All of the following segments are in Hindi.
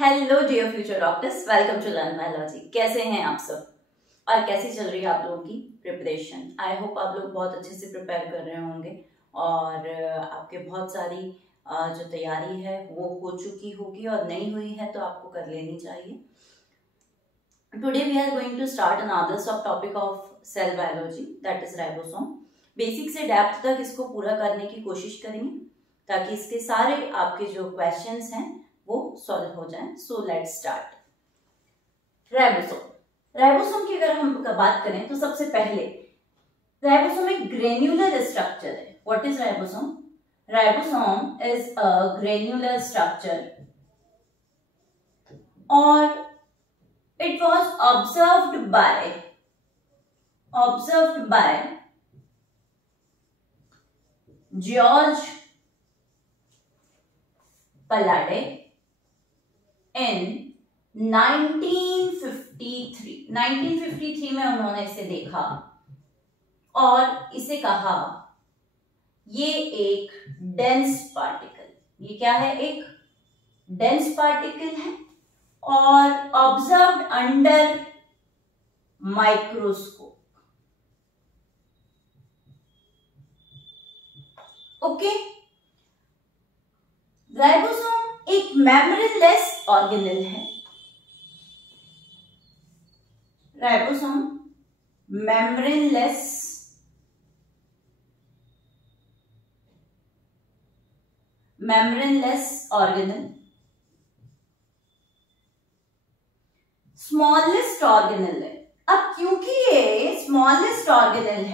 Hello dear future doctors, welcome to learn biology. कैसे हैं आप सब और कैसी चल रही है आप लोगों की प्रिपरेशन? आई होप आप लोग बहुत अच्छे से प्रिपेयर कर रहे होंगे और आपके बहुत सारी जो तैयारी है वो हो चुकी होगी और नहीं हुई है तो आपको कर लेनी चाहिए। Today we are going to start another sub topic of cell biology, that is ribosome. Basic से डेप्थ तक इसको पूरा करने की कोशिश करेंगे ताकि इसके सारे आपके जो क्वेश्चंस हैं वो सॉल्व हो जाए। So let's start. राइबोसोम की अगर हम बात करें तो सबसे पहले राइबोसोम एक ग्रेन्युलर स्ट्रक्चर है। What is ribosome? Ribosome is a granular structure और it was observed by George Palade in 1953। 1953 में उन्होंने इसे देखा और इसे कहा ये एक डेंस पार्टिकल, ये क्या है? एक डेंस पार्टिकल है और observed under microscope. Okay, ribosome एक मेम्ब्रेनलेस ऑर्गेनेल है। Ribosome membraneless organelle, smallest organelle है। अब क्योंकि ये स्मॉलेस्ट ऑर्गेनेल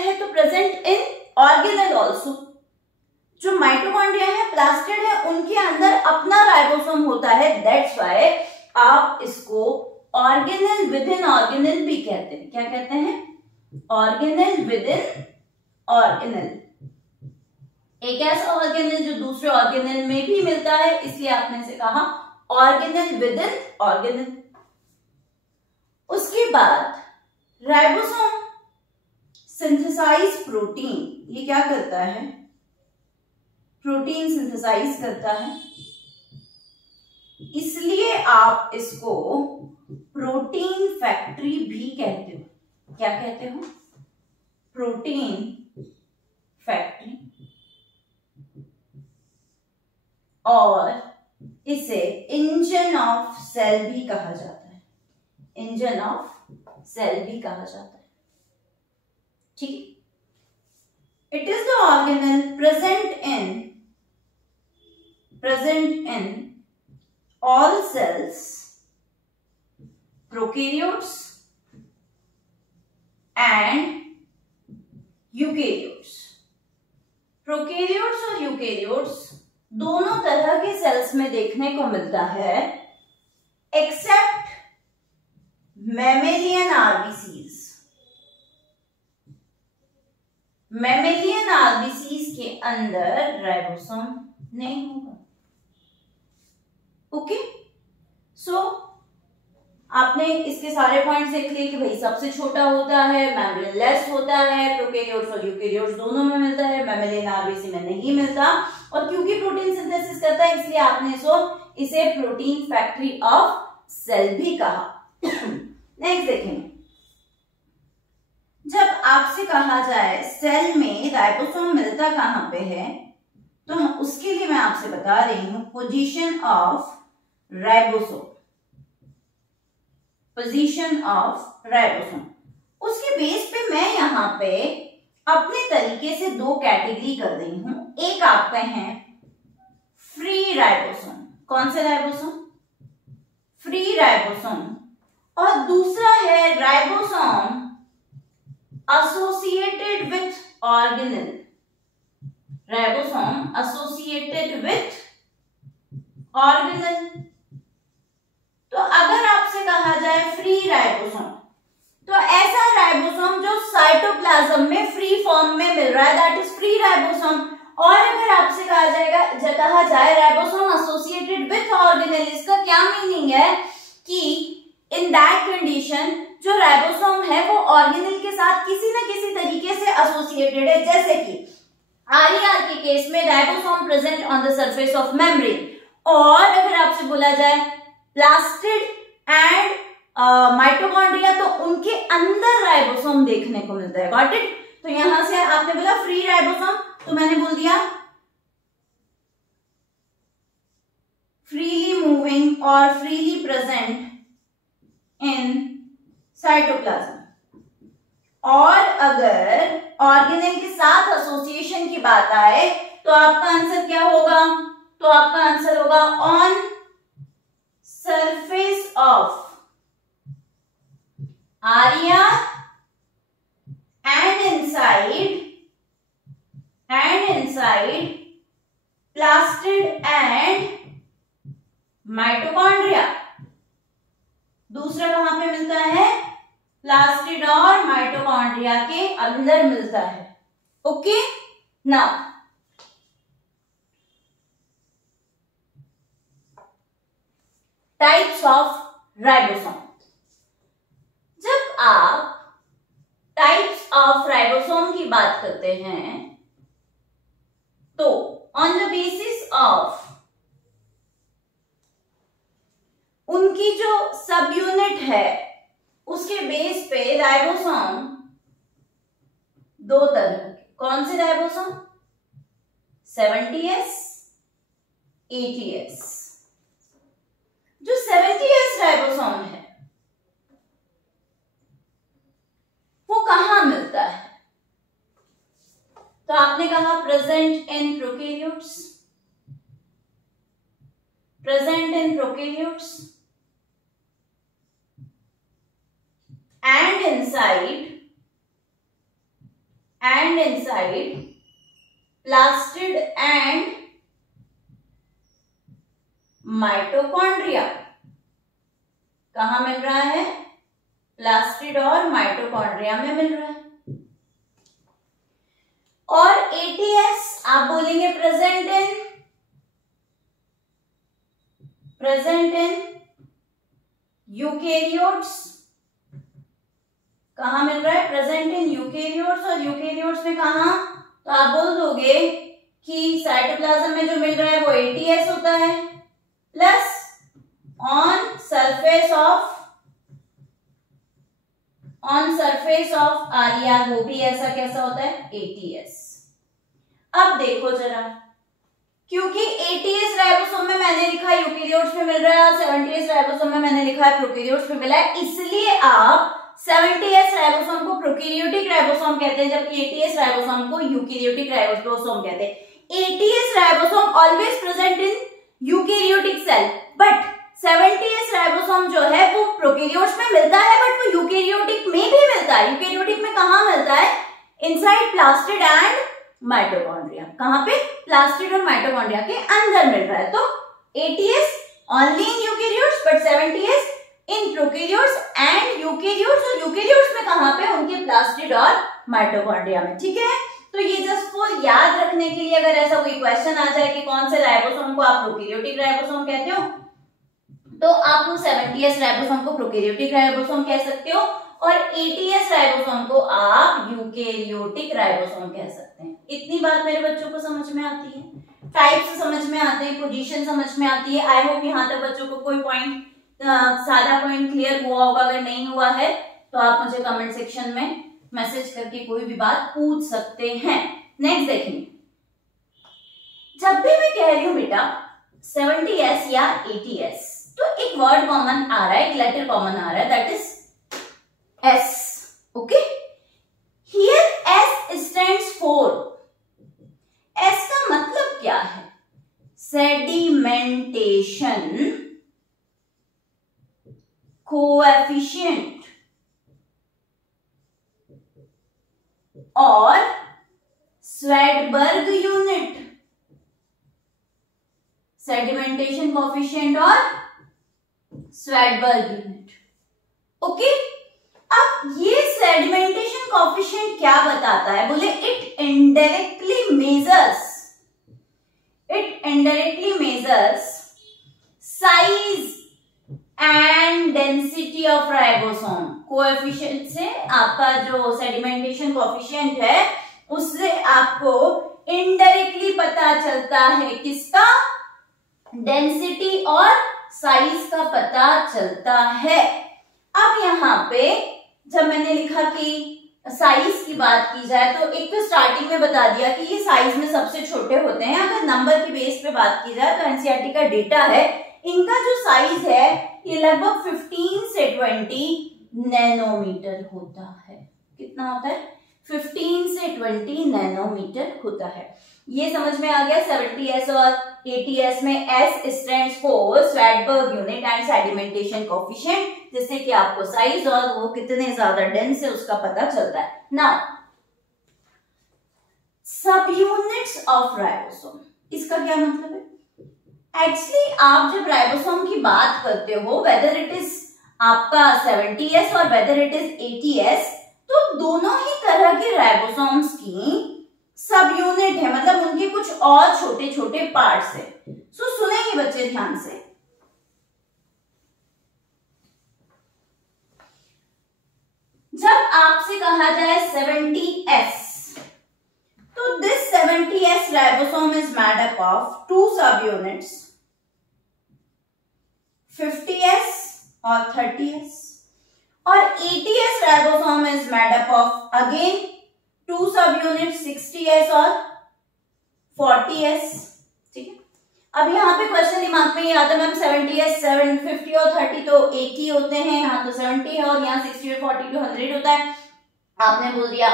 है तो प्रेजेंट इन ऑर्गेनेल ऑल्सो। जो माइटोकॉन्ड्रिया है, प्लास्टिड है, उनके अंदर अपना राइबोसोम होता है। दैट्स व्हाई आप इसको ऑर्गेनेल विद इन ऑर्गेनेल भी कहते हैं। क्या कहते हैं? Organelle with in organelle. एक ऐसा ऑर्गेनेल जो दूसरे ऑर्गेनेल में भी मिलता है, इसलिए आपने इसे कहा ऑर्गेनेल विद इन ऑर्गेनेल। उसके बाद राइबोसोम सिंथेसाइज प्रोटीन। ये क्या करता है? प्रोटीन सिंथेसाइज करता है, इसलिए आप इसको प्रोटीन फैक्ट्री भी कहते हो। क्या कहते हो? Protein factory. और इसे इंजन ऑफ सेल भी कहा जाता है। इंजन ऑफ सेल भी कहा जाता है। ठीक है। It is the organelle present in all cells, prokaryotes and eukaryotes. Prokaryotes और यूकैरियोट्स दोनों तरह के सेल्स में देखने को मिलता है, except mammalian RBCs. Mammalian RBCs के अंदर राइबोसोम नहीं होगा। ओके, सो आपने इसके सारे पॉइंट्स देख लिए कि भाई सबसे छोटा होता है, मेम्ब्रेनलेस होता है, प्रोकैरियोट्स और यूकैरियोट्स दोनों में मिलता है, मैमेलियन आरबीसी में नहीं मिलता। और क्योंकि प्रोटीन सिंथेसिस करता है इसलिए आपने इसे प्रोटीन फैक्ट्री ऑफ सेल भी कहा। नेक्स्ट देखेंगे, जब आपसे कहा जाए सेल में राइबोसोम मिलता कहां पे है, तो उसके लिए मैं आपसे बता रही हूं position of ribosome. Position of ribosome, उसके बेस पे मैं यहां पे अपने तरीके से दो कैटेगरी कर रही हूं। एक आपका है फ्री राइबोसोम। कौन से राइबोसोम? Free ribosome. और दूसरा है ribosome associated with organelle. Ribosome associated with organelle. तो अगर आपसे कहा जाए फ्री राइबोसोम, तो ऐसा राइबोसोम जो साइटोप्लाज्म में फ्री फॉर्म में मिल रहा है, दैट इज फ्री राइबोसोम। और अगर आपसे कहा जाए राइबोसोम एसोसिएटेड विथ ऑर्गेनेल, इसका क्या मीनिंग है कि इन दैट कंडीशन जो राइबोसोम है वो ऑर्गेनेल के साथ किसी न किसी तरीके से एसोसिएटेड है। जैसे कि RER के केस में ribosome present on the surface of membrane, और अगर आपसे बोला जाए प्लास्टिड एंड माइटोकॉन्ड्रिया तो उनके अंदर राइबोसोम देखने को मिलता है। Got it? तो यहां से आपने बोला फ्री राइबोसोम, तो मैंने बोल दिया फ्रीली मूविंग और फ्रीली प्रेजेंट इन साइटोप्लाज्म। और अगर ऑर्गेनेल के साथ एसोसिएशन की बात आए तो आपका आंसर क्या होगा? तो आपका आंसर होगा on surface of RER and inside plastid and mitochondria. दूसरा कहां पे मिलता है? प्लास्टिड और माइटोकॉन्ड्रिया के अंदर मिलता है। Okay, now types of ribosome. जब आप टाइप्स ऑफ राइबोसोम की बात करते हैं तो ऑन द बेसिस ऑफ उनकी जो सब यूनिट है उसके बेस पे राइबोसोम दो तरह के। कौन से राइबोसोम? 70S, 80S। जो 70S राइबोसोम है वो कहां मिलता है? तो आपने कहा present in prokaryotes, present in prokaryotes and inside plastid and mitochondria. कहां मिल रहा है? प्लास्टिड और माइटोकॉन्ड्रिया में मिल रहा है। और 80S आप बोलेंगे प्रेजेंट इन यूकेरियोट्स। कहां मिल रहा है? Present in eukaryotes. और यूकेरियोट्स में कहां? तो आप बोल दोगे कि साइटोप्लाज्म में जो मिल रहा है वो 80S होता है, plus on surface of RER वो भी ऐसा कैसा होता है? 80S। अब देखो जरा, क्योंकि 80S राइबोसोम में मैंने लिखा है यूकेरियोट्स में मिल रहा है, 70S राइबोसोम में मैंने लिखा है प्रोकैरियोट्स में मिला है, इसलिए आप 70S राइबोसोम को प्रोकैरियोटिक राइबोसोम कहते हैं, जबकि 80S राइबोसोम को यूकेरियोटिक राइबोसोम कहते हैं। 80S ribosome always present in eukaryotic cell, but 70S ribosome जो है वो प्रोकैरियोट्स में मिलता है, बट वो यूकेरियोटिक में भी मिलता है। यूकेरियोटिक में कहां मिलता है? Inside plastid and mitochondria. कहां पे? प्लास्टिड और माइटोकॉन्ड्रिया के अंदर मिल रहा है। तो 80S only in eukaryotes, but 70S in prokaryotes and eukaryotes. और यूकेरियोट्स में कहां पे? उनके प्लास्टिड और माइटोकॉन्ड्रिया में। ठीक है, तो ये जस्ट फॉर याद रखने के लिए, अगर ऐसा कोई क्वेश्चन आ जाए कि कौन से राइबोसोम को आप प्रोकैरियोटिक राइबोसोम कहते हो, तो आप 70S राइबोसोम को प्रोकैरियोटिक राइबोसोम कह सकते हो, और 80S राइबोसोम को आप यूकेरियोटिक राइबोसोम कह सकते हैं। इतनी बात मेरे बच्चों को समझ में आती है, टाइप्स समझ में आते हैं, पोजीशन समझ में आती है। आई होप यहाँ तक बच्चों को कोई पॉइंट, सारा पॉइंट क्लियर हुआ होगा। अगर नहीं हुआ है तो आप मुझे कमेंट सेक्शन में मैसेज करके कोई भी बात पूछ सकते हैं। नेक्स्ट देखेंगे, जब भी मैं कह रही हूं बेटा 70S या 80S, तो एक वर्ड कॉमन आ रहा है, एक लेटर कॉमन आ रहा है, that is S। Okay, here S stands for, S का मतलब क्या है? सेडिमेंटेशन कोएफिशिएंट और स्वेडबर्ग यूनिट। सेडिमेंटेशन कोएफिशिएंट और स्वेडबर्ग यूनिट। ओके, अब ये सेडिमेंटेशन कोएफिशिएंट क्या बताता है? बोले it indirectly measures size and density of ribosome. Coefficient से आपका जो सेडिमेंटेशन कोएफिशिएंट है उससे आपको इनडायरेक्टली पता चलता है, किसका? डेंसिटी और साइज का पता चलता है। अब यहाँ पे जब मैंने लिखा कि साइज की बात की जाए तो एक तो स्टार्टिंग में बता दिया कि ये साइज में सबसे छोटे होते हैं। अगर नंबर की बेस पे बात की जाए तो एनसीईआरटी का डेटा है, इनका जो साइज है ये लगभग 15 से 20 नैनोमीटर होता है। कितना होता है? 15 से 20 नैनोमीटर होता है। ये समझ में आ गया। 70s और 80s में S stands for Svedberg unit and sedimentation coefficient, जिससे कि आपको साइज और वो कितने ज्यादा डेंस है उसका पता चलता है। नाउ सब यूनिट्स ऑफ राइबोसोम, इसका क्या मतलब है? एक्चुअली आप जब राइबोसोम की बात करते हो, वेदर इट इज आपका 70s और वेदर इट इज 80s, तो दोनों ही तरह के राइबोसोम्स की सब यूनिट है, मतलब उनके कुछ और छोटे छोटे पार्ट्स है। सो सुनेंगे बच्चे ध्यान से। जब आपसे कहा जाए 70s, तो this 70s ribosome is made up of 2 सब यूनिट्स, 50s और 30s, और 80s ribosome is made up of again 2 सब यूनिट, 60s और 40s। ठीक है। अब यहाँ पे क्वेश्चन दिमाग में ये आता है, मैम 70s 50 और 30 तो 80 होते हैं, यहाँ तो 70 है और यहाँ 60 और 40 तो 100 होता है। आपने बोल दिया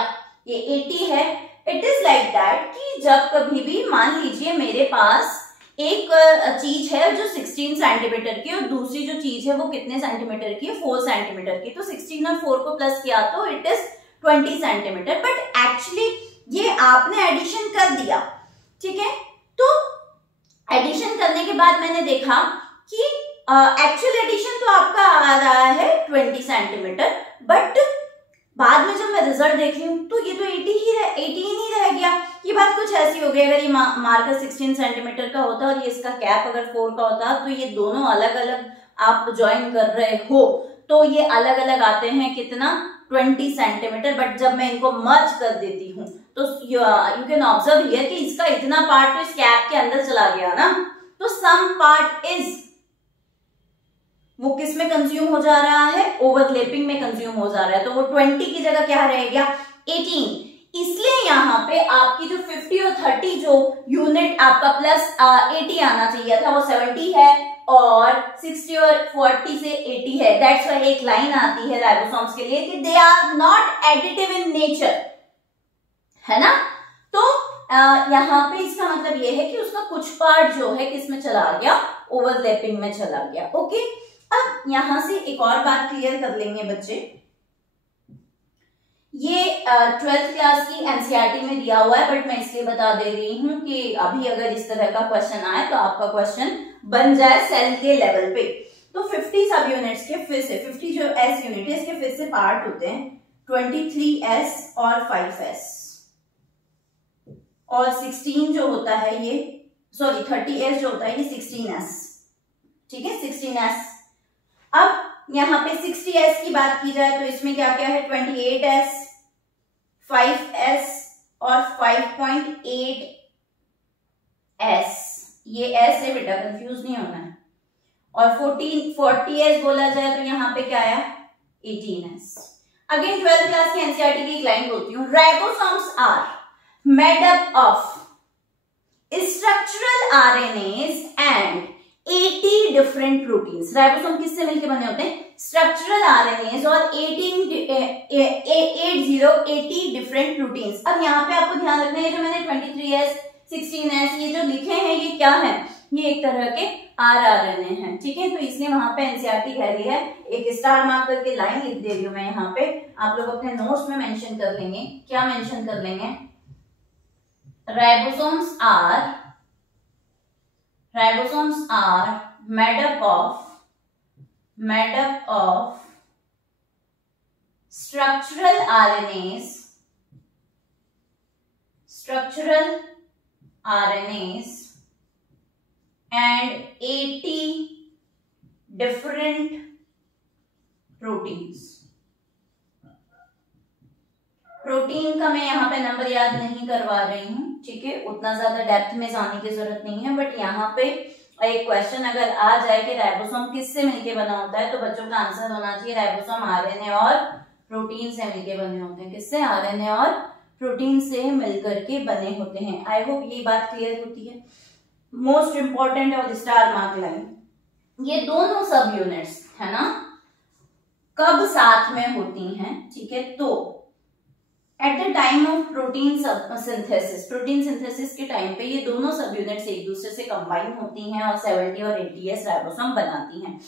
ये 80 है। इट इज लाइक दैट कि जब कभी भी मान लीजिए मेरे पास एक चीज है जो 16 सेंटीमीटर की और दूसरी जो चीज है वो कितने सेंटीमीटर की है? 4 सेंटीमीटर की। तो 16 और 4 को प्लस किया तो it is 20 centimetre. But actually ये आपने एडिशन कर दिया, ठीक है। तो एडिशन करने के बाद मैंने देखा कि एक्चुअल एडिशन तो आपका आ रहा है 20 सेंटीमीटर, बट बाद में जब मैं रिजल्ट देख रही हूँ तो ये तो 80 ही नहीं रह गया। ये बात कुछ ऐसी हो गई, अगर ये मार्कर 16 सेंटीमीटर का होता और ये इसका कैप अगर 4 का होता तो ये दोनों अलग अलग आप ज्वाइन कर रहे हो तो ये अलग अलग आते हैं कितना? 20 सेंटीमीटर। बट जब मैं इनको मर्ज कर देती हूँ तो यू कैन ऑब्जर्व हियर कि इसका इतना पार्ट तो इस कैप के अंदर चला गया ना, तो सम पार्ट इज वो किस में कंज्यूम हो जा रहा है? ओवरलैपिंग में कंज्यूम हो जा रहा है। तो वो 20 की जगह क्या रह गया? 18। इसलिए यहाँ पे आपकी जो 50 और 30 जो यूनिट आपका प्लस 80 आना चाहिए था वो 70 है और 60 और 40 से 80 है। दैट्स व्हाई एक लाइन आती है राइबोसोम्स के लिए कि they are not additive in nature, है ना। तो यहाँ पे इसका मतलब ये है कि उसका कुछ पार्ट जो है किसमें चला गया? ओवरलैपिंग में चला गया। ओके। अब यहां से एक और बात क्लियर कर लेंगे बच्चे, ये 12th क्लास की एनसीईआरटी में दिया हुआ है, बट मैं इसलिए बता दे रही हूं कि अभी अगर इस तरह का क्वेश्चन आए तो आपका क्वेश्चन बन जाए सेल के लेवल पे। तो 50 सब यूनिट्स के फिर से 50 जो एस यूनिट है इसके फिर से पार्ट होते हैं 23s और 5s, और 16 जो होता है ये 30s जो होता है ये 16s, ठीक है, 16s। अब यहाँ पे 60s की बात की जाए तो इसमें क्या क्या है? 28s, 5s और 5.8s। ये s है बेटा, कंफ्यूज नहीं होना है। और 40s बोला जाए तो यहाँ पे क्या आया? 18s। अगेन 12th क्लास की एनसीईआरटी की एक लाइन बोलती हूँ, ribosomes are made up of structural RNAs and 80 different proteins. Ribosome किससे मिलकर बने होते हैं? स्ट्रक्चरल आरएनएस और 80 डिफरेंट प्रोटीन्स। अब यहाँ पे आपको ध्यान रखना है, जो मैंने 23s 16s ये जो लिखे हैं ये क्या है? ये एक तरह के आरएनए हैं, ठीक है। तो इसलिए वहां पे एनसीईआरटी कह रही है, एक स्टार मार्क करके लाइन लिख दे रही हूं मैं यहाँ पे, आप लोग अपने नोट्स में मेंशन कर लेंगे। क्या मेंशन कर लेंगे? Ribosomes are made up of structural RNAs and 80 different proteins. Protein का मैं यहाँ पे नंबर याद नहीं करवा रही हूँ, ठीक है, उतना ज्यादा डेप्थ में जाने की जरूरत नहीं है, बट यहाँ पे एक क्वेश्चन अगर आ जाए कि राइबोसोम किससे मिलके बना होता है, तो बच्चों का आंसर होना चाहिए राइबोसोम आरएनए और प्रोटीन से मिलके बने होते हैं। किससे? आरएनए और प्रोटीन से मिलकर के बने होते हैं। आई होप ये बात क्लियर होती है। मोस्ट इंपॉर्टेंट और स्टार मार्क लाइन, ये दोनों सब यूनिट्स है ना कब साथ में होती हैं, ठीक है, तो at the time of protein synthesis, protein synthesis के टाइम पे ये दोनों सब यूनिट्स एक दूसरे से कंबाइन होती हैं और 70 और 80s राइबोसोम बनाती हैं।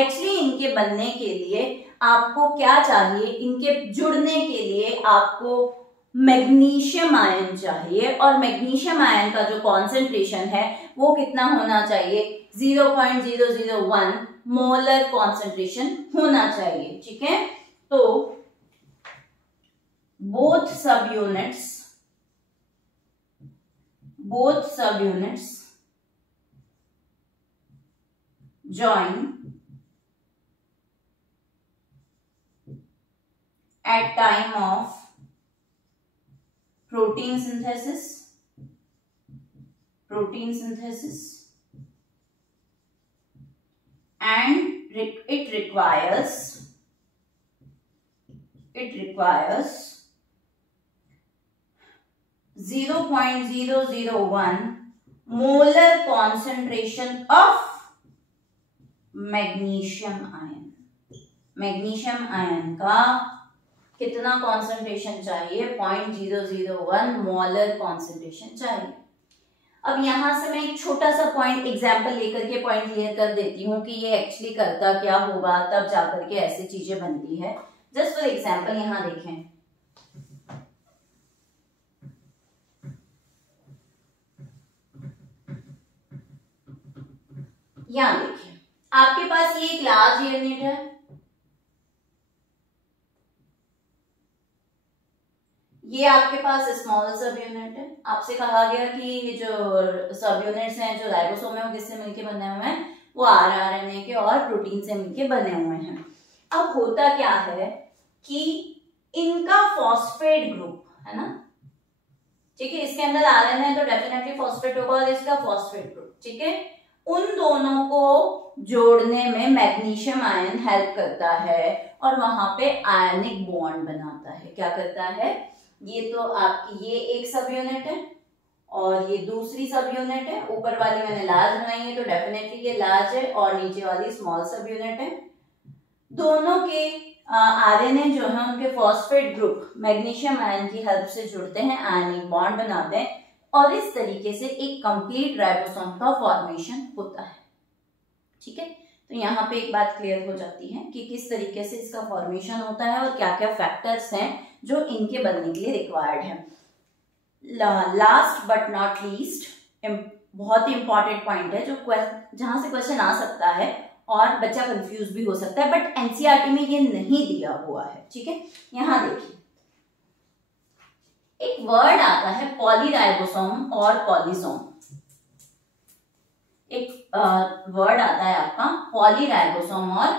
एक्चुअली इनके बनने के लिए आपको क्या चाहिए, इनके जुड़ने के लिए आपको मैग्नीशियम आयन चाहिए, और मैग्नीशियम आयन का जो कॉन्सेंट्रेशन है वो कितना होना चाहिए, 0.001 मोलर कॉन्सेंट्रेशन होना चाहिए, ठीक है। तो both subunits join at time of protein synthesis and it requires 0.001 molar concentration of magnesium ion. Magnesium ion का कितना कॉन्सेंट्रेशन चाहिए, 0.001 मोलर कॉन्सेंट्रेशन चाहिए। अब यहां से मैं एक छोटा सा पॉइंट एग्जांपल लेकर के पॉइंट क्लियर कर देती हूँ कि ये एक्चुअली करता क्या होगा, तब जाकर के ऐसी चीजें बनती है। जस्ट फॉर एग्जांपल यहां देखें, यहां देखिए आपके पास ये एक लार्ज यूनिट है, ये आपके पास स्मॉल सब यूनिट है। आपसे कहा गया कि जो सब यूनिट्स हैं जो राइबोसोम है वो किससे मिलके बने हुए हैं, वो आरएनए के और प्रोटीन से मिलके बने हुए हैं। अब होता क्या है कि इनका फॉस्फेट ग्रुप है ना, ठीक है, इसके अंदर आरएनए है तो डेफिनेटली फॉस्फेट होगा और इसका फॉस्फेट ग्रुप, ठीक है, उन दोनों को जोड़ने में मैग्नीशियम आयन हेल्प करता है और वहां पे आयनिक बॉन्ड बनाता है। क्या करता है, ये तो आपकी ये एक सब यूनिट है और ये दूसरी सब यूनिट है, ऊपर वाली मैंने लार्ज बनाई है तो डेफिनेटली ये लार्ज है और नीचे वाली स्मॉल सब यूनिट है। दोनों के आरएनए जो है उनके फॉस्फेट ग्रुप मैग्नीशियम आयन की हेल्प से जुड़ते हैं, आयनिक बॉन्ड बनाते हैं और इस तरीके से एक कंप्लीट राइबोसोम का फॉर्मेशन होता है, ठीक है। तो यहाँ पे एक बात क्लियर हो जाती है कि किस तरीके से इसका फॉर्मेशन होता है और क्या क्या फैक्टर्स हैं जो इनके बनने के लिए रिक्वायर्ड है। लास्ट बट नॉट लीस्ट, बहुत ही इंपॉर्टेंट पॉइंट है जो जहां से क्वेश्चन आ सकता है और बच्चा कंफ्यूज भी हो सकता है, बट एनसीईआरटी में ये नहीं दिया हुआ है, ठीक है। यहाँ देखिए एक वर्ड आता है पॉलीराइबोसोम और पॉलीसोम। एक वर्ड आता है आपका पॉलीराइबोसोम और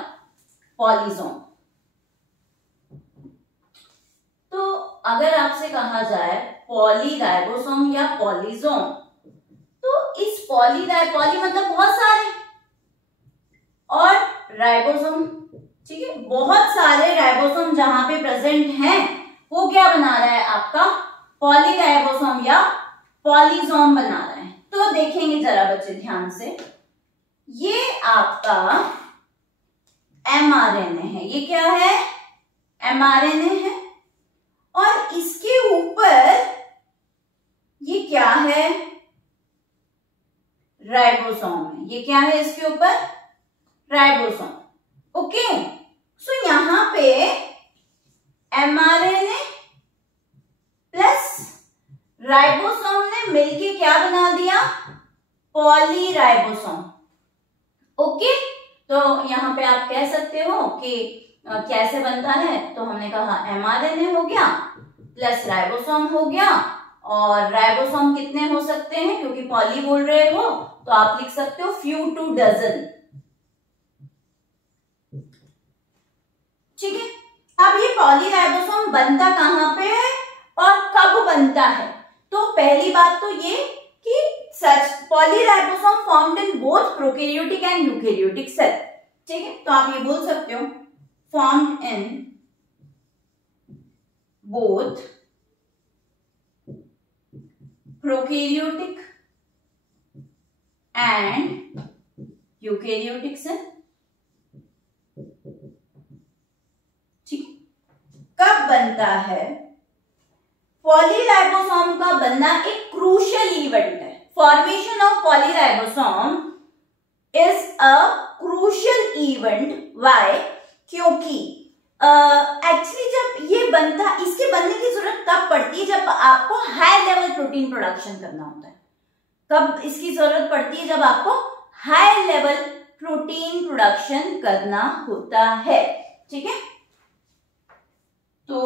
पॉलीसोम। तो अगर आपसे कहा जाए पॉलीराइबोसोम या पॉलीसोम, तो इस पॉली मतलब बहुत सारे और राइबोसोम, ठीक है, बहुत सारे राइबोसोम जहां पे प्रेजेंट हैं वो क्या बना रहा है, आपका पॉलीराइबोसोम या पॉलीसोम बना रहा है। तो देखेंगे जरा बच्चे ध्यान से, ये आपका एमआरएनए है, ये क्या है, एमआरएनए है, और इसके ऊपर ये क्या है, राइबोसोम है। ये क्या है इसके ऊपर, राइबोसोम। ओके, सो यहां पे एमआरएनए प्लस राइबोसोम ने मिलके क्या बना दिया, पॉलीराइबोसोम। ओके, तो यहां पे आप कह सकते हो कि कैसे बनता है, तो हमने कहा एमआरएनए हो गया प्लस राइबोसोम हो गया, और राइबोसोम कितने हो सकते हैं, क्योंकि पॉली बोल रहे हो तो आप लिख सकते हो फ्यू टू डजन, ठीक है। अब ये पॉलीराइबोसोम बनता कहाँ पे है और कब बनता है? तो पहली बात तो ये कि such polyribosome formed in both prokaryotic and eukaryotic cell, ठीक है। तो आप ये बोल सकते हो formed in both prokaryotic and eukaryotic cell, ठीक। कब बनता है? पॉलीराइबोसोम का बनना एक क्रूशियल इवेंट है। Formation of polyribosome is a crucial event. Why? क्योंकि एक्चुअली जब ये बनता, इसके बनने की जरूरत कब पड़ती है? जब आपको हाई लेवल प्रोटीन प्रोडक्शन करना होता है। कब इसकी जरूरत पड़ती है? जब आपको हाई लेवल प्रोटीन प्रोडक्शन करना होता है, ठीक है। तो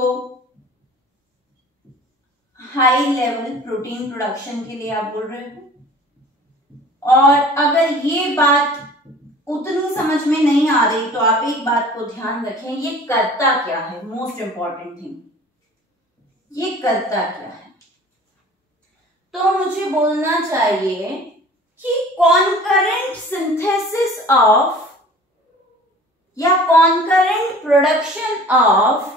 हाई लेवल प्रोटीन प्रोडक्शन के लिए आप बोल रहे हो। और अगर ये बात उतनी समझ में नहीं आ रही तो आप एक बात को ध्यान रखें, ये करता क्या है? मोस्ट इंपॉर्टेंट थिंग, ये करता क्या है? तो मुझे बोलना चाहिए कि कॉन्करेंट सिंथेसिस ऑफ या concurrent production of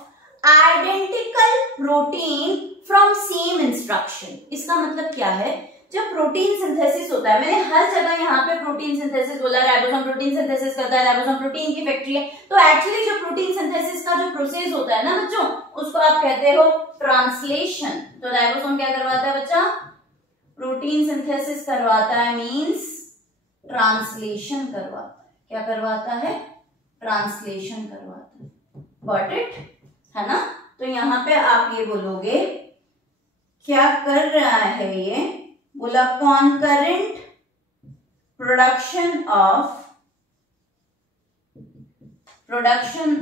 identical protein from same instruction. इसका मतलब क्या है? जब प्रोटीन सिंथेसिस होता है, मैंने हर जगह यहाँ पे प्रोटीन सिंथेसिस बोला, राइबोसोम प्रोटीन सिंथेसिस करता है, राइबोसोम प्रोटीन की फैक्ट्री है। तो एक्चुअली जो प्रोटीन सिंथेसिस का जो प्रोसेस होता है ना बच्चों, उसको आप कहते हो ट्रांसलेशन। तो राइबोसोम क्या करवाता है बच्चा? प्रोटीन सिंथेसिस करवाता है, मींस ट्रांसलेशन करवाता है। क्या करवाता है? ट्रांसलेशन करवाता है। Got it? है ना। तो यहाँ पे आप ये बोलोगे क्या कर रहा है ये? बोला concurrent production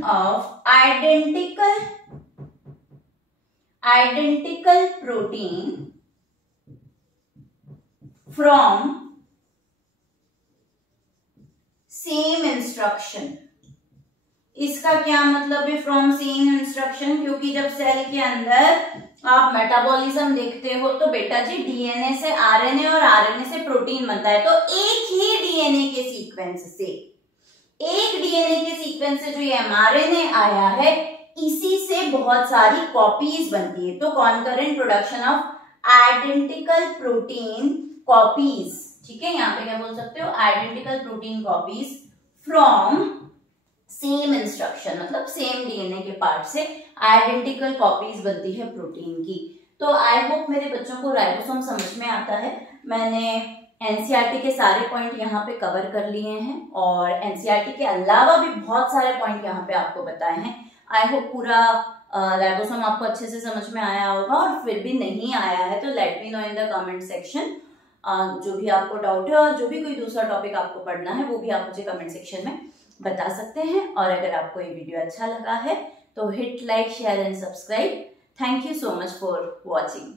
of identical protein from same instruction. इसका क्या मतलब है फ्रॉम सेम इंस्ट्रक्शन? क्योंकि जब सेल के अंदर आप मेटाबॉलिज्म देखते हो तो बेटा जी डीएनए से आरएनए और आरएनए से प्रोटीन बनता है। तो एक ही डीएनए के सीक्वेंस से जो ये एमआरएनए आया है, इसी से बहुत सारी कॉपीज बनती है। तो concurrent production of identical protein copies, ठीक है। यहाँ पे क्या बोल सकते हो? Identical protein copies from same instruction, मतलब सेम डीएनए के पार्ट से आइडेंटिकल कॉपीज बनती है प्रोटीन की। तो आई होप मेरे बच्चों को राइबोसोम समझ में आता है। मैंने एनसीईआरटी के सारे पॉइंट यहाँ पे कवर कर लिए हैं और एनसीईआरटी के अलावा भी बहुत सारे पॉइंट यहाँ पे आपको बताए हैं। आई होप पूरा राइबोसोम आपको अच्छे से समझ में आया होगा, और फिर भी नहीं आया है तो let me know in the comment section. जो भी आपको डाउट है और जो भी कोई दूसरा टॉपिक आपको पढ़ना है वो भी आप मुझे कमेंट सेक्शन में बता सकते हैं। और अगर आपको ये वीडियो अच्छा लगा है तो hit like, share and subscribe. Thank you so much for watching.